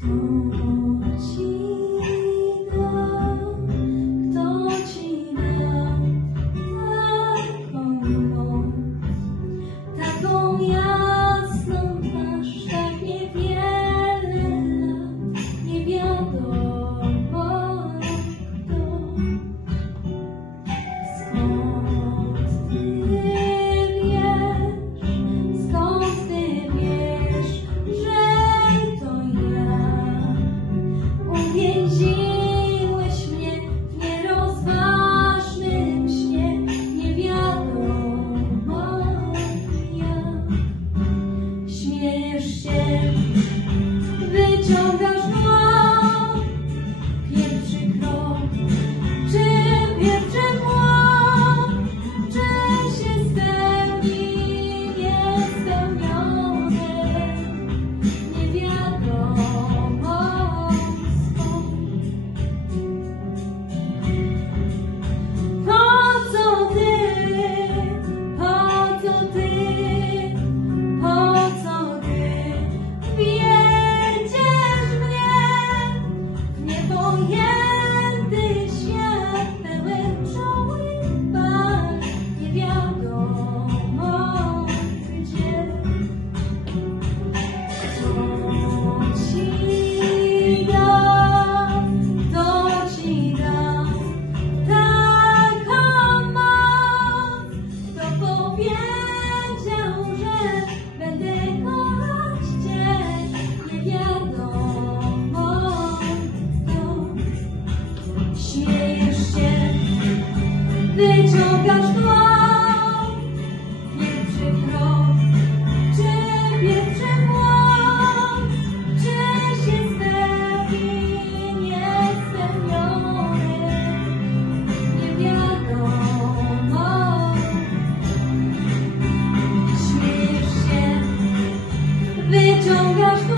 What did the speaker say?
True. 就让。wyciągasz dłoń, pierwszy krok, czy pierwszy błąd, czy się zdawi niespełniony, nie wiadomo. Śmiesz się, wyciągasz dłoń,